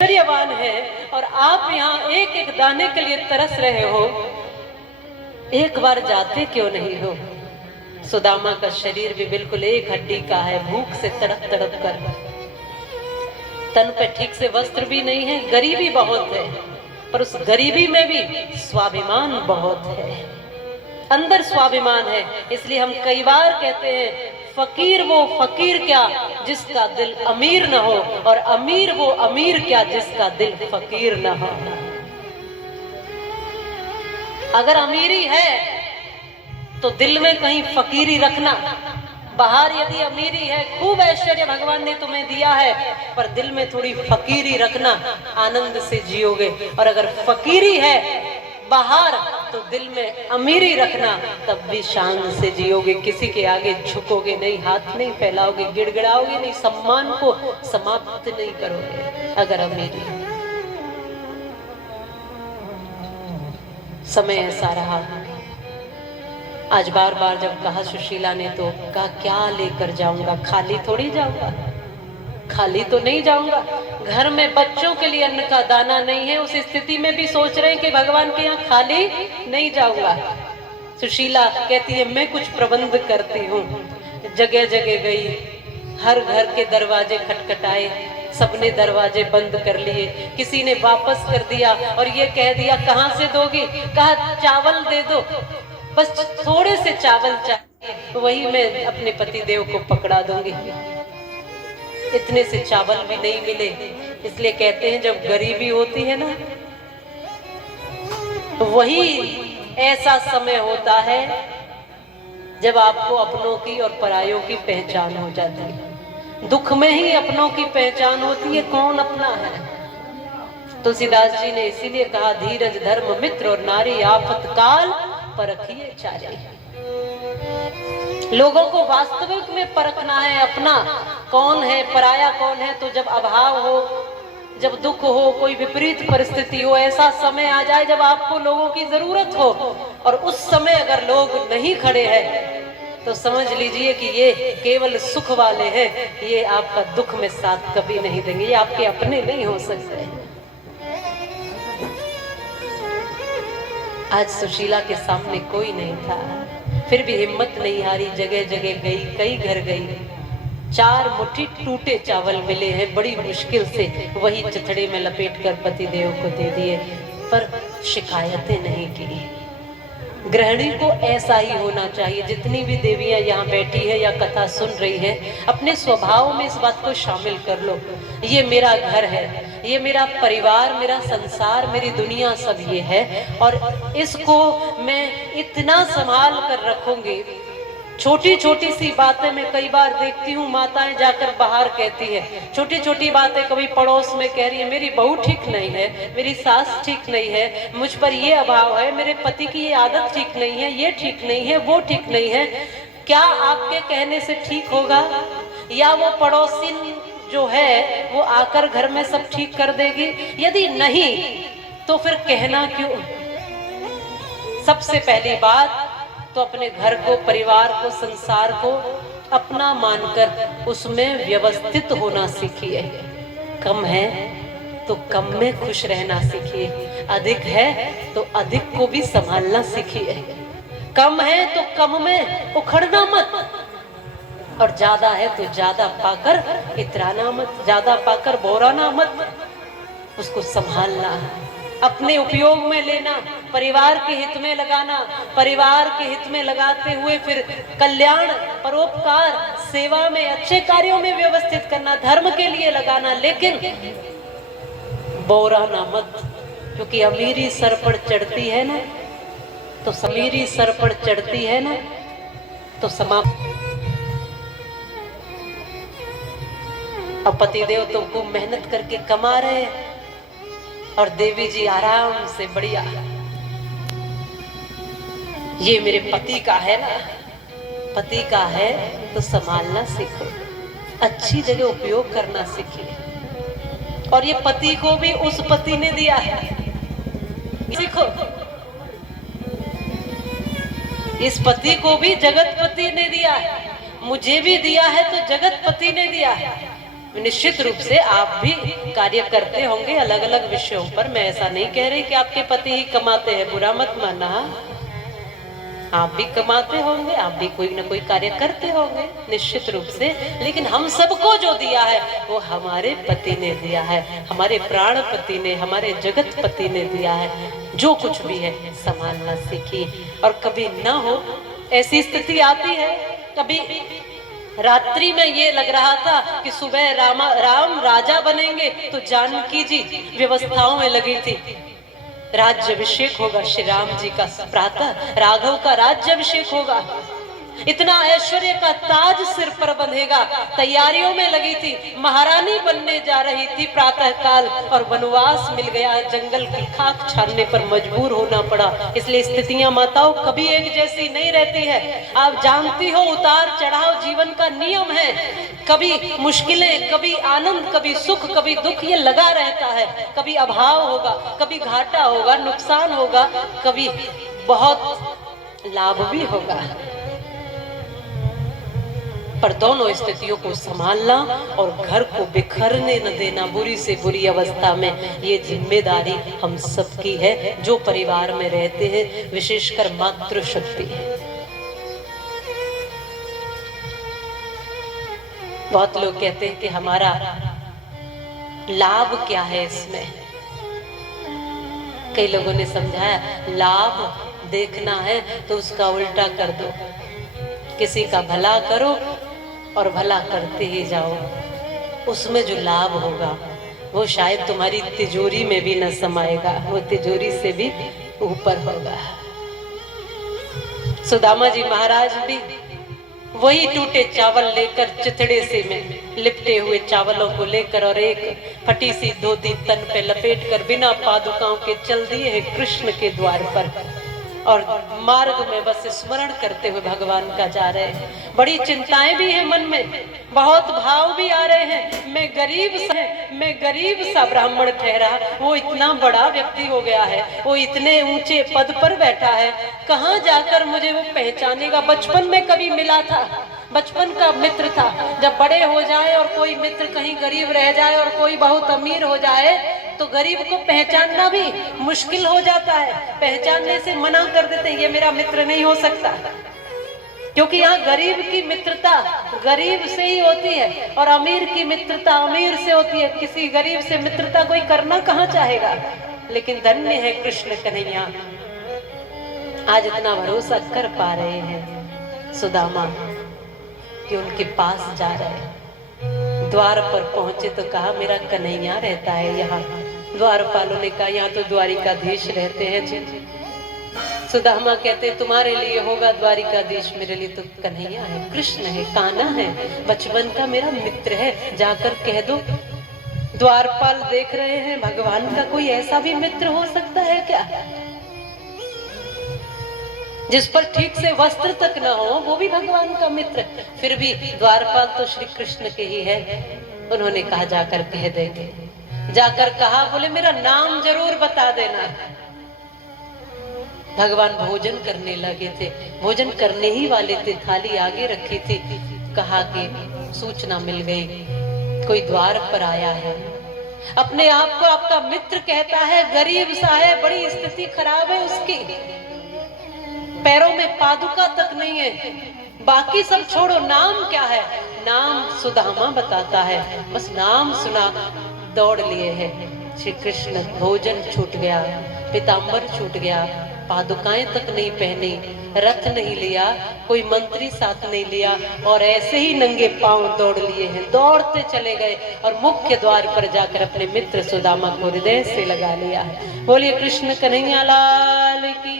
ऐश्वर्यवान है और आप यहाँ एक एक दाने के लिए तरस रहे हो, एक बार जाते क्यों नहीं हो? सुदामा का शरीर भी बिल्कुल एक हड्डी का है, भूख से तड़प तड़प कर, तन पे ठीक से वस्त्र भी नहीं है, गरीबी बहुत है, पर उस गरीबी में भी स्वाभिमान बहुत है, अंदर स्वाभिमान है। इसलिए हम कई बार कहते हैं फकीर वो फकीर क्या जिसका दिल अमीर न हो, और अमीर वो अमीर क्या जिसका दिल फकीर न हो। अगर अमीरी है तो दिल में कहीं फकीरी रखना, बाहर यदि अमीरी है, खूब ऐश्वर्य भगवान ने तुम्हें दिया है, पर दिल में थोड़ी फकीरी रखना, आनंद से जियोगे। और अगर फकीरी है बाहर तो दिल में अमीरी रखना, तब भी शान से जियोगे, किसी के आगे झुकोगे नहीं, हाथ नहीं फैलाओगे, गिड़गिड़ाओगे नहीं, सम्मान को समाप्त नहीं करोगे। अगर अमीरी समय ऐसा रहा, आज बार बार जब कहा सुशीला ने तो कहा क्या लेकर जाऊंगा, खाली थोड़ी जाऊंगा, खाली तो नहीं जाऊंगा। घर में बच्चों के लिए अन्न का दाना नहीं है, उस स्थिति में भी सोच रहे हैं कि भगवान के यहाँ खाली नहीं जाऊंगा। सुशीला कहती है मैं कुछ प्रबंध करती हूँ। जगह जगह गई, हर घर के दरवाजे खटखटाए, सबने दरवाजे बंद कर लिए, किसी ने वापस कर दिया और ये कह दिया कहाँ से दोगी? कहा चावल दे दो, बस थोड़े से चावल चाहिए, वही मैं अपने पति देव को पकड़ा दूंगी। इतने से चावल भी नहीं मिले। इसलिए कहते हैं जब गरीबी होती है ना, तो वही ऐसा समय होता है जब आपको अपनों की और परायों की पहचान हो जाती है। दुख में ही अपनों की पहचान होती है, कौन अपना है। तुलसीदास जी ने इसीलिए कहा धीरज धर्म मित्र और नारी आफत काल परखिए चारे। लोगों को वास्तविक में परखना है, अपना कौन है, पराया कौन है। तो जब अभाव हो, जब दुख हो, कोई विपरीत परिस्थिति हो, ऐसा समय आ जाए जब आपको लोगों की जरूरत हो, और उस समय अगर लोग नहीं खड़े हैं तो समझ लीजिए कि ये केवल सुख वाले हैं, ये आपका दुख में साथ कभी नहीं देंगे, ये आपके अपने नहीं हो सकते। आज सुशीला के सामने कोई नहीं था, फिर भी हिम्मत नहीं हारी, जगह जगह गई, कई घर गई, 4 मुट्ठी टूटे चावल मिले हैं, बड़ी मुश्किल से वही चिथड़े में लपेटकर पति देव को दे दिए, पर शिकायतें नहीं की। गृहिणी को ऐसा ही होना चाहिए। जितनी भी देवियां यहाँ बैठी है या कथा सुन रही है, अपने स्वभाव में इस बात को शामिल कर लो, ये मेरा घर है, ये मेरा परिवार, मेरा संसार, मेरी दुनिया सब ये है, और इसको मैं इतना संभाल कर रखूंगी। छोटी छोटी सी बातें मैं कई बार देखती हूँ, माताएं जाकर बाहर कहती है, छोटी छोटी बातें कभी पड़ोस में कह रही है मेरी बहू ठीक नहीं है, मेरी सास ठीक नहीं है, मुझ पर ये अभाव है, मेरे पति की ये आदत ठीक नहीं है, ये ठीक नहीं है, वो ठीक नहीं है। क्या आपके कहने से ठीक होगा, या वो पड़ोसी जो है वो आकर घर में सब ठीक कर देगी? यदि नहीं तो फिर कहना क्यों? सबसे पहली बात तो अपने घर को, परिवार को, संसार को अपना मानकर उसमें व्यवस्थित होना सीखिए। कम है तो कम में खुश रहना सीखिए, अधिक है तो अधिक को भी संभालना सीखिए। कम है तो कम में उखड़ना मत, और ज्यादा है तो ज्यादा पाकर इतराना मत, ज्यादा पाकर बोराना मत, उसको संभालना, अपने उपयोग में लेना, परिवार के हित में लगाना, परिवार के हित में लगाते हुए फिर कल्याण, परोपकार, सेवा में, अच्छे कार्यों में व्यवस्थित करना, धर्म के लिए लगाना, लेकिन बोराना मत। क्योंकि अमीरी सर पर चढ़ती है ना, तो समीरी सर पर चढ़ती है ना, तो समाप्त। अब पतिदेव तो खूब मेहनत करके कमा रहे हैं और देवी जी आराम से बढ़िया, ये मेरे पति का है ना, पति का है तो संभालना सीखो, अच्छी जगह उपयोग करना सीखिए। और ये पति को भी उस पति ने दिया है, सीखो। इस पति को भी जगतपति ने दिया है, मुझे भी दिया है तो जगतपति ने दिया है। निश्चित रूप से आप भी कार्य करते होंगे अलग अलग विषयों पर। मैं ऐसा नहीं कह रही कि आपके पति ही कमाते हैं, बुरा मत मानना। आप भी कमाते होंगे, आप भी कोई ना कोई कार्य करते होंगे निश्चित रूप से। लेकिन हम सबको जो दिया है वो हमारे पति ने दिया है, हमारे प्राण पति ने, हमारे जगत पति ने दिया है। जो कुछ भी है संभालना सीखिए। और कभी ना हो ऐसी स्थिति आती है, कभी रात्रि में ये लग रहा था कि सुबह राम राजा बनेंगे, तो जानकी जी व्यवस्थाओं में लगी थी। राज्याभिषेक होगा श्री राम जी का, प्रातः राघव का राज्याभिषेक होगा, इतना ऐश्वर्य का ताज सिर पर बंधेगा। तैयारियों में लगी थी, महारानी बनने जा रही थी प्रातः काल, और वनवास मिल गया, जंगल की खाक छानने पर मजबूर होना पड़ा। इसलिए स्थितियां माताओं कभी एक जैसी नहीं रहती है। आप जानती हो उतार चढ़ाव जीवन का नियम है, कभी मुश्किलें, कभी आनंद, कभी सुख, कभी दुख, ये लगा रहता है। कभी अभाव होगा, कभी घाटा होगा, नुकसान होगा, कभी बहुत लाभ भी होगा। पर दोनों स्थितियों को संभालना और घर को बिखरने न देना बुरी से बुरी अवस्था में, ये जिम्मेदारी हम सबकी है जो परिवार में रहते हैं, विशेषकर मातृशक्ति है। बहुत लोग कहते हैं कि हमारा लाभ क्या है इसमें। कई लोगों ने समझाया लाभ देखना है तो उसका उल्टा कर दो, किसी का भला करो और भला करते ही जाओ, उसमें जो लाभ होगा वो शायद तुम्हारी तिजोरी में भी न समाएगा, वो तिजोरी से भी ऊपर होगा। सुदामा जी महाराज भी वही टूटे चावल लेकर, चिथड़े से में लिपटे हुए चावलों को लेकर और एक फटी सी धोती तन पे लपेट कर बिना पादुकाओं के चल दिए हैं कृष्ण के द्वार पर, और मार्ग में बस स्मरण करते हुए भगवान का जा रहे हैं। बड़ी चिंताएं भी हैं मन में, बहुत भाव भी आ रहे हैं। मैं गरीब सा ब्राह्मण ठहरा, वो इतना बड़ा व्यक्ति हो गया है, वो इतने ऊंचे पद पर बैठा है, कहाँ जाकर मुझे वो पहचानेगा। बचपन में कभी मिला था, बचपन का मित्र था। जब बड़े हो जाए और कोई मित्र कहीं गरीब रह जाए और कोई बहुत अमीर हो जाए तो गरीब को पहचानना भी मुश्किल हो जाता है, पहचानने से मना कर देते हैं, ये मेरा मित्र नहीं हो सकता। क्योंकि यहाँ गरीब की मित्रता गरीब से ही होती है और अमीर की मित्रता अमीर से होती है। किसी गरीब से मित्रता कोई करना कहाँ चाहेगा। लेकिन धन्य है कृष्ण कन्हैया, आज इतना भरोसा कर पा रहे हैं सुदामा कि उनके पास जा रहे हैं। द्वार पर पहुंचे तो कहा मेरा कन्हैया रहता है यहाँ। द्वारपालों ने कहा यहाँ तो द्वारिकाधीश रहते हैं जी। सुदामा कहते तुम्हारे लिए होगा द्वारिकाधीश, मेरे लिए तो कन्हैया है, कृष्ण है, कान्हा है, बचपन का मेरा मित्र है, जाकर कह दो। द्वारपाल देख रहे हैं भगवान का कोई ऐसा भी मित्र हो सकता है क्या, जिस पर ठीक से वस्त्र तक ना हो, वो भी भगवान का मित्र। फिर भी द्वारपाल तो श्री कृष्ण के ही है। उन्होंने कहा जाकर कह देंगे। जाकर कहा, बोले मेरा नाम जरूर बता देना। भगवान भोजन करने लगे थे, भोजन करने ही वाले थे, थाली आगे रखी थी। कहा कि सूचना मिल गई कोई द्वार पर आया है, अपने आप को आपका मित्र कहता है, गरीब सा है, बड़ी स्थिति खराब है उसकी, पैरों में पादुका तक नहीं है, बाकी सब छोड़ो, नाम क्या है। नाम सुदामा बताता है, बस नाम सुना दौड़ लिए हैं श्री कृष्ण। भोजन छूट गया, पीतांबर छूट गया, पादुकाएं तक नहीं पहनी, रथ नहीं लिया, कोई मंत्री साथ नहीं लिया, और ऐसे ही नंगे पांव दौड़ लिए हैं। दौड़ते चले गए और मुख्य द्वार पर जाकर अपने मित्र सुदामा को हृदय से लगा लिया है। बोलिए कृष्ण कन्हैया लाल की।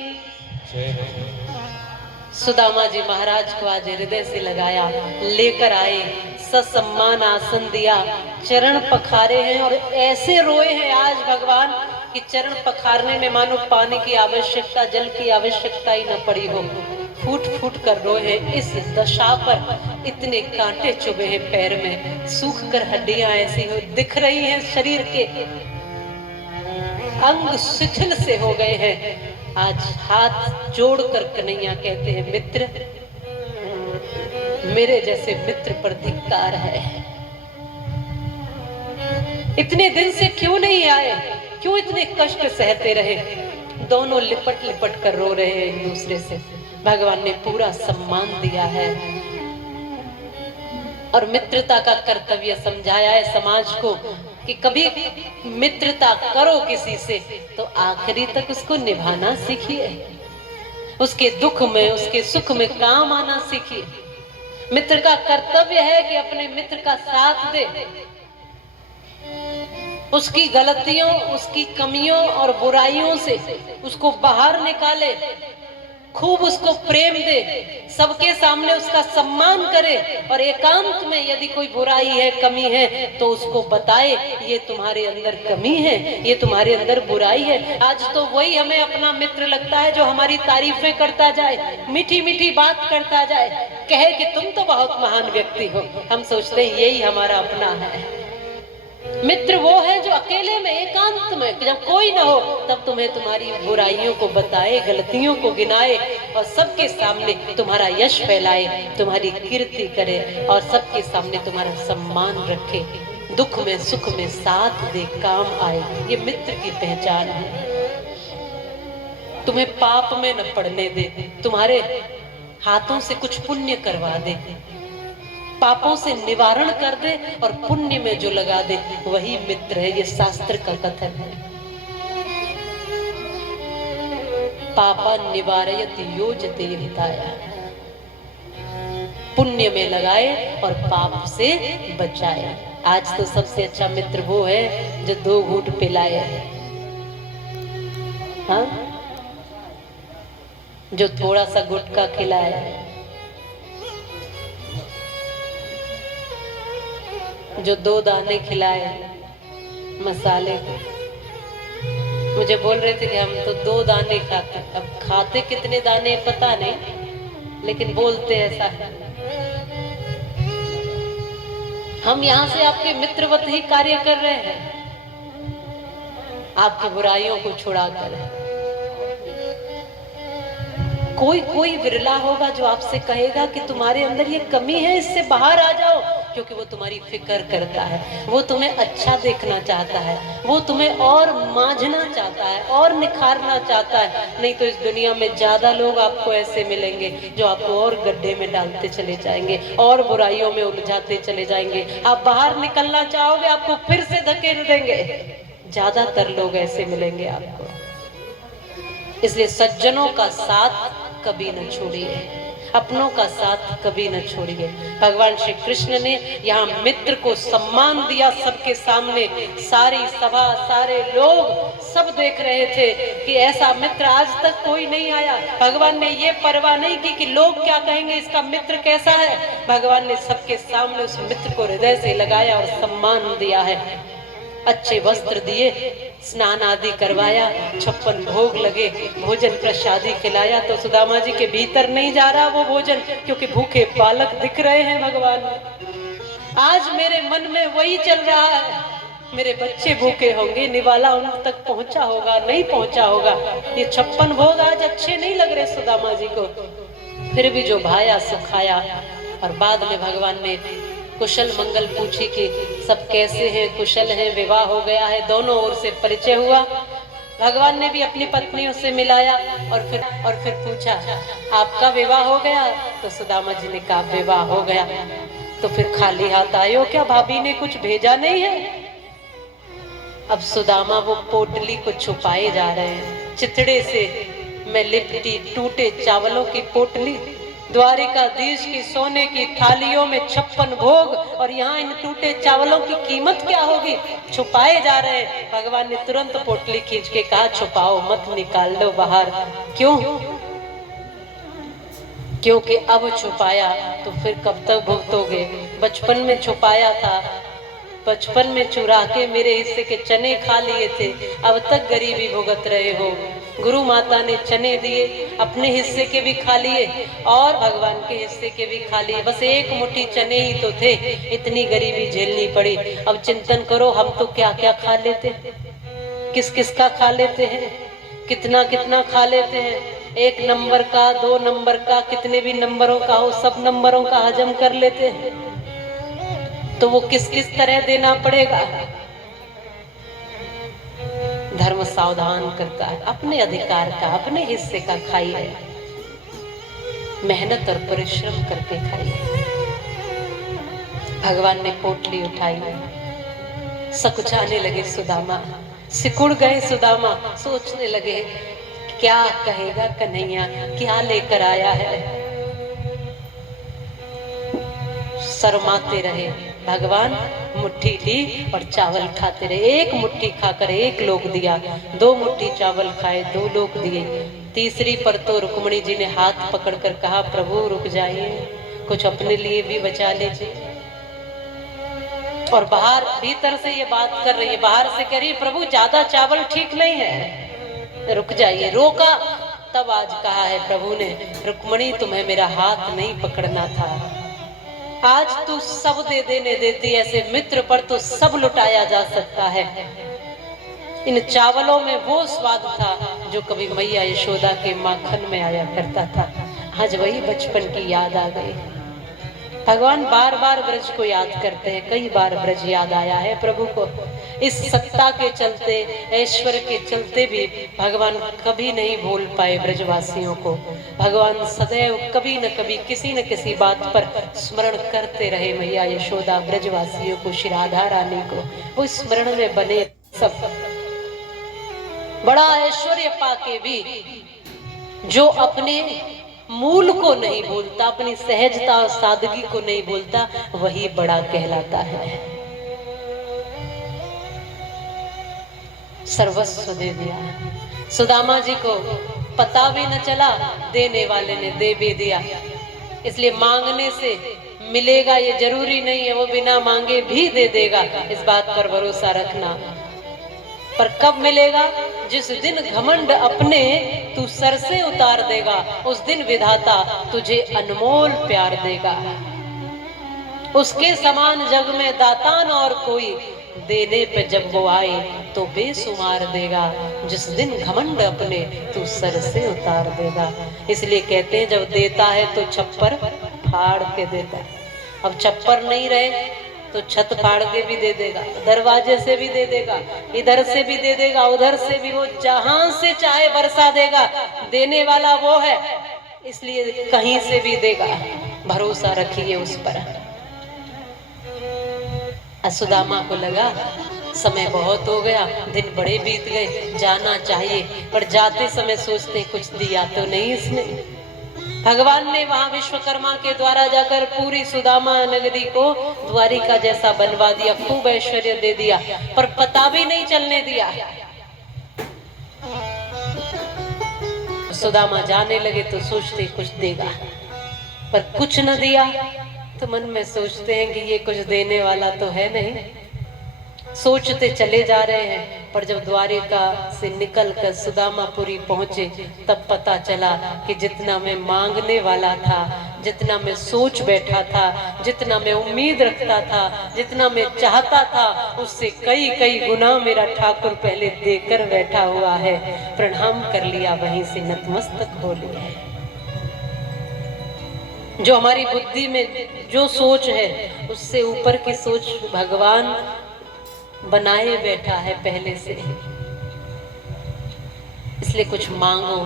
सुदामा जी महाराज को आज हृदय से लगाया, लेकर आए, ससम्मान आसन दिया, चरण पखारे हैं और ऐसे रोए हैं आज भगवान कि चरण पखारने में मानो पानी की आवश्यकता, जल की आवश्यकता ही न पड़ी हो। फूट फूट कर रोए हैं। इस दशा पर इतने कांटे चुभे हैं पैर में, सूख कर हड्डियां ऐसी हो दिख रही हैं, शरीर के अंग शिथिल से हो गए हैं। आज हाथ जोड़कर कन्हैया कहते हैं, मित्र, मेरे जैसे मित्र पर धिक्कार है। इतने दिन से क्यों नहीं आए, क्यों इतने कष्ट सहते रहे। दोनों लिपट लिपट कर रो रहे हैं एक दूसरे से। भगवान ने पूरा सम्मान दिया है और मित्रता का कर्तव्य समझाया है समाज को कि कभी मित्रता करो किसी से तो आखिरी तक उसको निभाना सीखिए, उसके दुख में उसके सुख में काम आना सीखिए। मित्र का कर्तव्य है कि अपने मित्र का साथ दे, उसकी गलतियों उसकी कमियों और बुराइयों से उसको बाहर निकाले, खूब उसको प्रेम दे, सबके सामने उसका सम्मान करे और एकांत में यदि कोई बुराई है कमी है तो उसको बताए ये तुम्हारे अंदर कमी है, ये तुम्हारे अंदर बुराई है। आज तो वही हमें अपना मित्र लगता है जो हमारी तारीफें करता जाए, मीठी मीठी बात करता जाए, कहे कि तुम तो बहुत महान व्यक्ति हो। हम सोचते हैं यही हमारा अपना है। मित्र वो है जो अकेले में एकांत में जब कोई ना हो तब तुम्हें तुम्हारी बुराइयों को बताए, गलतियों को गिनाए और सबके सामने तुम्हारा यश फैलाए, तुम्हारी कीर्ति करे और सबके सामने तुम्हारा सम्मान रखे, दुख में सुख में साथ दे, काम आए। ये मित्र की पहचान है। तुम्हें पाप में न पड़ने दे, तुम्हारे हाथों से कुछ पुण्य करवा दे, पापों से निवारण कर दे और पुण्य में जो लगा दे वही मित्र है। ये शास्त्र का कथन है। पापा निवारयत योजते हिताया, पुण्य में लगाए और पाप से बचाए। आज तो सबसे अच्छा मित्र वो है जो 2 घूंट पिलाए, हाँ, जो थोड़ा सा गुटखा खिलाया, जो 2 दाने खिलाए मसाले के। मुझे बोल रहे थे कि हम तो 2 दाने खाते, अब खाते कितने दाने पता नहीं, लेकिन बोलते ऐसा है। हम यहाँ से आपके मित्रवत ही कार्य कर रहे हैं, आपकी बुराइयों को छुड़ाकर। कोई विरला होगा जो आपसे कहेगा कि तुम्हारे अंदर ये कमी है, इससे बाहर आ जाओ, क्योंकि वो तुम्हारी फिक्र करता है, वो तुम्हें अच्छा देखना चाहता है, वो तुम्हें और मांझना चाहता है और निखारना चाहता है। नहीं तो इस दुनिया में ज्यादा लोग आपको ऐसे मिलेंगे जो आपको और गड्ढे में डालते चले जाएंगे और बुराइयों में उलझाते चले जाएंगे। आप बाहर निकलना चाहोगे, आपको फिर से धकेल देंगे। ज्यादातर लोग ऐसे मिलेंगे आपको। इसलिए सज्जनों का साथ कभी न छोड़िए, अपनों का साथ कभी न छोड़िए। भगवान श्री कृष्ण ने यहाँ मित्र को सम्मान दिया सबके सामने। सारी सभा, सारे लोग सब देख रहे थे कि ऐसा मित्र आज तक कोई नहीं आया। भगवान ने ये परवाह नहीं की कि लोग क्या कहेंगे, इसका मित्र कैसा है। भगवान ने सबके सामने उस मित्र को हृदय से लगाया और सम्मान दिया है। अच्छे वस्त्र दिए, स्नान आदि करवाया, 56 भोग लगे, भोजन प्रसादी खिलाया। तो सुदामा जी के भीतर नहीं जा रहा वो भोजन, क्योंकि भूखे बालक दिख रहे हैं भगवान। आज मेरे मन में वही चल रहा है, मेरे बच्चे भूखे होंगे, निवाला उन तक पहुंचा होगा, नहीं पहुंचा होगा। ये 56 भोग आज अच्छे नहीं लग रहे सुदामा जी को। फिर भी जो भाया सुखाया। और बाद में भगवान ने कुशल मंगल पूछी कि सब कैसे हैं, कुशल हैं, विवाह हो गया है, दोनों ओर से परिचय हुआ। भगवान ने भी अपनी पत्नियों से मिलाया और फिर पूछा आपका विवाह हो गया। तो सुदामा जी ने कहा विवाह हो गया। तो फिर खाली हाथ आए हो क्या, भाभी ने कुछ भेजा नहीं है। अब सुदामा वो पोटली को छुपाए जा रहे हैं। चिथड़े से मैं लिपटी टूटे चावलों की पोटली, द्वारिकाधीश की सोने की थालियों में 56 भोग, और यहाँ इन टूटे चावलों की कीमत क्या होगी, छुपाए जा रहे हैं। भगवान ने तुरंत पोटली खींच के कहा छुपाओ मत, निकाल लो बाहर। क्यों? क्योंकि अब छुपाया तो फिर कब तक भुगतोगे। बचपन में छुपाया था, बचपन में चुरा के मेरे हिस्से के चने खा लिए थे, अब तक गरीबी भुगत रहे हो। गुरु माता ने चने दिए, अपने हिस्से के भी खा लिए और भगवान के हिस्से के भी खा लिए। बस एक मुट्ठी चने ही तो थे, इतनी गरीबी झेलनी पड़ी। अब चिंतन करो हम तो क्या क्या खा लेते, किस किस का खा लेते हैं, कितना कितना खा लेते हैं। 1 नंबर का, 2 नंबर का, कितने भी नंबरों का हो, सब नंबरों का हजम कर लेते हैं। तो वो किस किस तरह देना पड़ेगा। धर्म सावधान करता है, अपने अधिकार का, अपने हिस्से का खाइए, मेहनत और परिश्रम करके खाइए। भगवान ने पोटली उठाई, सकुचाने लगे सुदामा, सिकुड़ गए सुदामा, सोचने लगे क्या कहेगा कन्हैया, क्या लेकर आया है। शर्माते रहे भगवान, मुट्ठी ली और चावल खाते रहे। एक मुट्ठी खाकर एक लोग दिया, 2 मुट्ठी चावल खाए 2 लोग दिए, तीसरी पर तो रुक्मणी जी ने हाथ पकड़कर कहा प्रभु रुक जाइए, कुछ अपने लिए भी बचा लीजिए। और बाहर भीतर से ये बात कर रही है, बाहर से कह रही प्रभु ज्यादा चावल ठीक नहीं है, रुक जाइए। रोका, तब आज कहा है प्रभु ने, रुक्मणी तुम्हें मेरा हाथ नहीं पकड़ना था, आज तू सब दे देने देती, ऐसे मित्र पर तो सब लुटाया जा सकता है। इन चावलों में वो स्वाद था जो कभी मैया यशोदा के माखन में आया करता था। आज वही बचपन की याद आ गई। भगवान बार बार ब्रज को याद करते हैं, कई बार ब्रज याद आया है प्रभु को। इस सत्ता के चलते, ऐश्वर्य के चलते भी भगवान कभी नहीं भूल पाए ब्रजवासियों को। भगवान सदैव कभी न कभी किसी न किसी बात पर स्मरण करते रहे मैया यशोदा, ब्रजवासियों को, श्री राधा रानी को, वो स्मरण में बने। सब बड़ा ऐश्वर्य पाके भी जो अपने मूल को नहीं भूलता, अपनी सहजता और सादगी को नहीं भूलता, वही बड़ा कहलाता है। सर्वस्व दे दिया सुदामा जी को, पता भी न चला, देने वाले ने दे भी दिया। इसलिए मांगने से मिलेगा ये जरूरी नहीं है, वो बिना मांगे भी दे देगा, इस बात पर भरोसा रखना। पर कब मिलेगा? जिस दिन घमंड अपने तू सर से उतार देगा, उस दिन विधाता तुझे अनमोल प्यार देगा। उसके समान जग में दातान और कोई, देने पे जब वो आए तो बेसुमार देगा। जिस दिन घमंड अपने तू सर से उतार देगा। इसलिए कहते हैं जब देता है तो छप्पर फाड़ के देता। अब छप्पर नहीं रहे तो छत फाड़ के भी दे देगा, दरवाजे से भी दे देगा, इधर से भी दे देगा, उधर से भी, वो जहां से चाहे बरसा देगा। देने वाला वो है, इसलिए कहीं से भी देगा, भरोसा रखिए उस पर। सुदामा को लगा समय बहुत हो गया, दिन बड़े बीत गए, जाना चाहिए, पर जाते समय सोचते कुछ दिया तो नहीं इसने। भगवान ने वहां विश्वकर्मा के द्वारा जाकर पूरी सुदामा नगरी को द्वारिका जैसा बनवा दिया, खूब ऐश्वर्य दे दिया, पर पता भी नहीं चलने दिया। सुदामा जाने लगे तो सोचते कुछ देगा, पर कुछ न दिया तो मन में सोचते हैं कि ये कुछ देने वाला तो है नहीं। सोचते चले जा रहे हैं, पर जब द्वारिका से निकलकर सुदामापुरी पहुंचे तब पता चला कि जितना मैं मांगने वाला था, जितना मैं सोच बैठा था, जितना मैं उम्मीद रखता था, जितना मैं चाहता था, उससे कई कई गुना मेरा ठाकुर पहले देकर बैठा हुआ है। प्रणाम कर लिया, वहीं से नतमस्तक हो लिया। जो हमारी बुद्धि में जो सोच है, उससे ऊपर की सोच भगवान बनाए बैठा है पहले से। इसलिए कुछ मांगो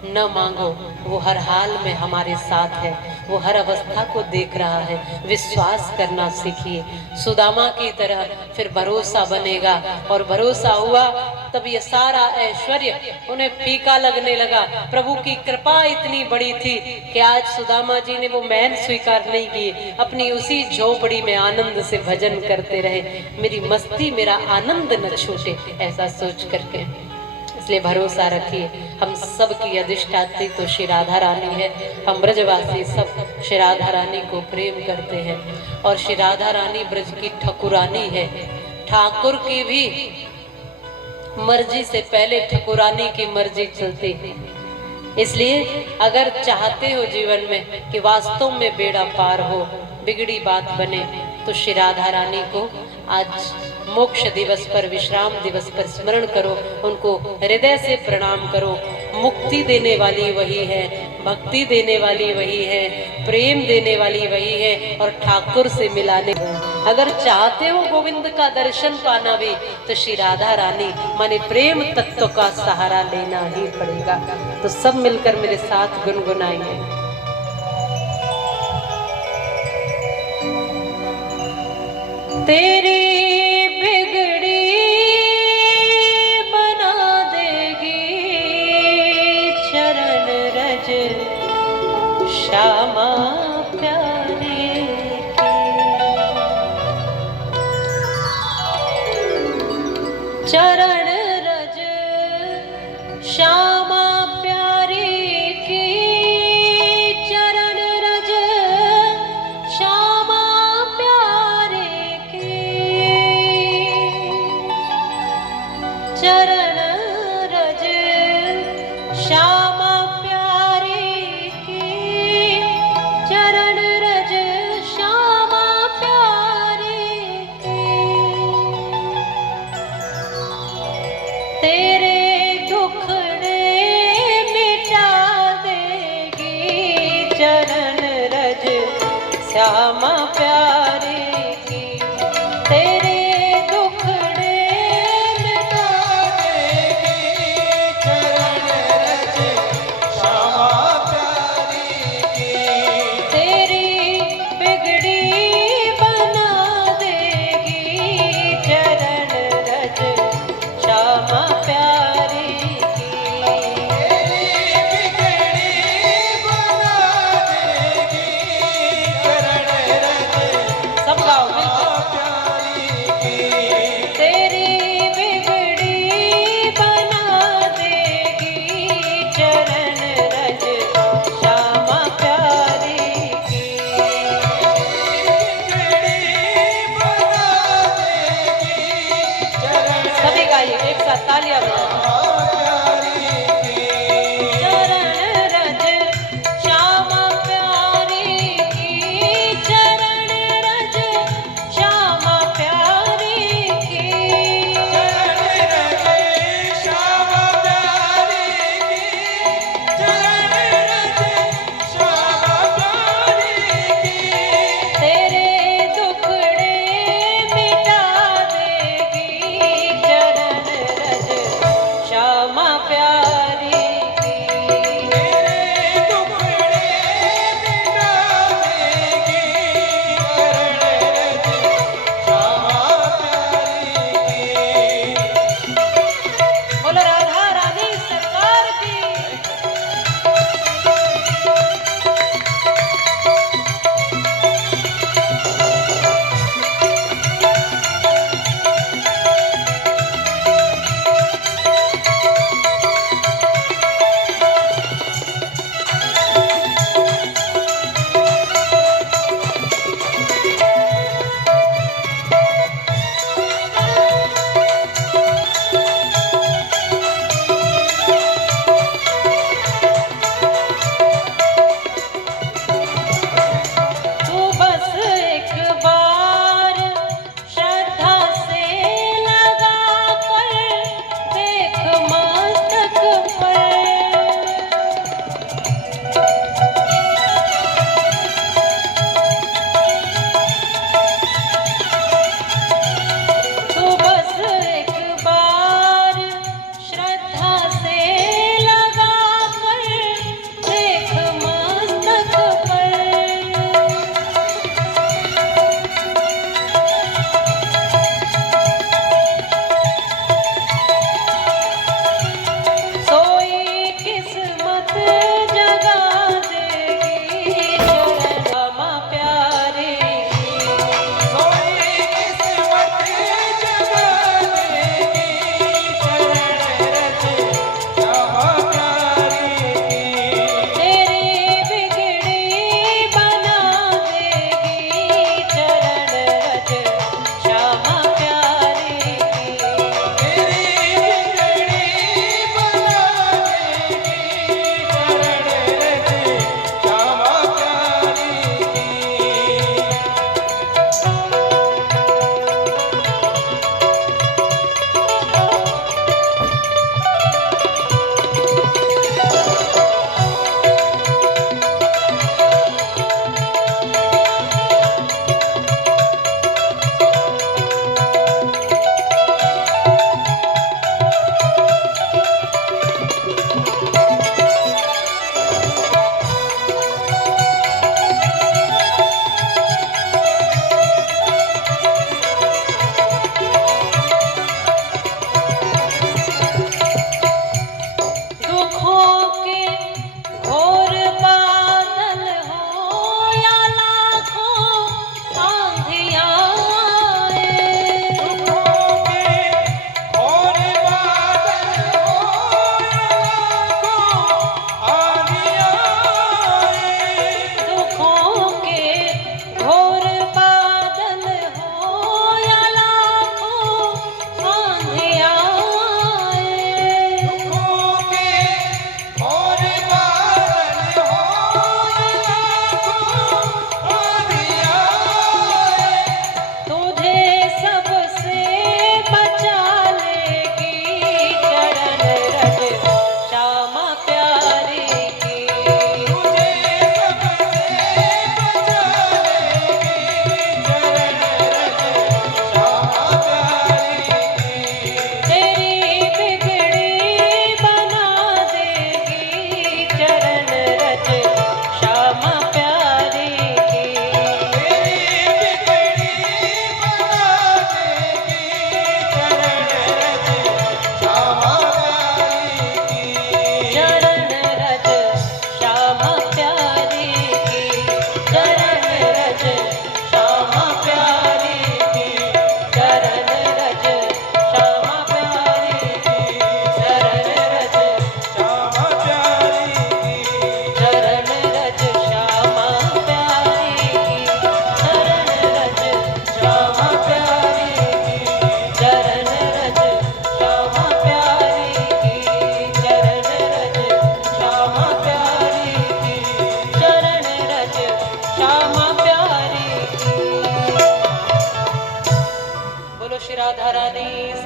न मांगो, वो हर हाल में हमारे साथ है, वो हर अवस्था को देख रहा है। विश्वास करना सीखिए, सुदामा की तरह, फिर भरोसा बनेगा। और भरोसा हुआ तब ये सारा ऐश्वर्य उन्हें फीका लगने लगा। प्रभु की कृपा इतनी बड़ी थी कि आज सुदामा जी ने वो महल स्वीकार नहीं किए, अपनी उसी झोपड़ी में आनंद से भजन करते रहे। मेरी मस्ती, मेरा आनंद न छूटे, ऐसा सोच करके। इसलिए भरोसा रखिए, हम सब की अधिष्ठात्री तो श्री राधा रानी है। हम ब्रजवासी सब श्री राधा रानी को प्रेम करते हैं, और श्री राधा रानी ब्रज की ठकुरानी है। ठाकुर की भी मर्जी से पहले ठकुरानी की मर्जी चलती है। इसलिए अगर चाहते हो जीवन में कि वास्तव में बेड़ा पार हो, बिगड़ी बात बने, तो श्री राधा रानी को आज मोक्ष दिवस पर, विश्राम दिवस पर स्मरण करो, उनको हृदय से प्रणाम करो। मुक्ति देने वाली वही है, भक्ति देने वाली वही है, प्रेम देने वाली वही है और ठाकुर से मिलाने। अगर चाहते हो गोविंद का दर्शन पाना भी तो श्री राधा रानी माने प्रेम तत्व का सहारा लेना ही पड़ेगा। तो सब मिलकर मेरे साथ गुनगुनाएंगे। तेरी बिगड़ी बना देगी चरण रज श्यामा प्यारे की। चरण रज श्यामा प्यारी की। चरण रज श्यामा प्यारे की। चरण रज श्यामा प्यारे की। चरण रज श्यामा प्यारे की। तेरे दुखड़े मिटा देगी चरण रज श्यामा प्यारे की। तेरे दुखड़े मिटा देगी चरण रज श्यामा प्यारे की। तेरी बिगड़ी बना देगी चरण रज श्यामा प्यारे की। तेरी बिगड़ी बना देगी चरण रज। सब गाओ प्यारी की। तेरी बिगड़ी बना देगी चरण रज श्यामा प्यारी की। सभी गाइए एक साथ तालियां बजाओ। चरण रज श्यामा प्यारी की। चरण रज श्यामा प्यारी की। चरण रज श्यामा प्यारी की। चरण रज श्यामा प्यारी की। तेरे दुखड़े मिटा देगी चरण रज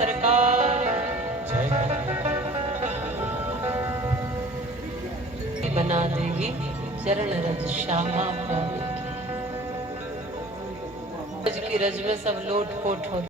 सरकार बना देगी चरण रज श्यामा प्यारे की। रज की रज में सब लोट पोट हो